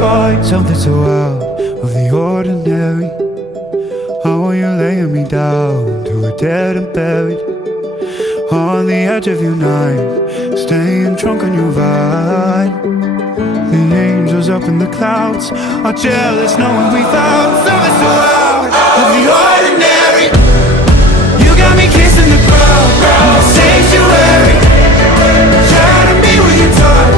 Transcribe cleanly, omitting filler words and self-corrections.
find something so out of the ordinary. How are you laying me down to a dead and buried on the edge of your night, staying drunk on your vine. The angels up in the clouds are jealous knowing we found something so out of the ordinary. You got me kissing the ground in the sanctuary, trying to be with your touch.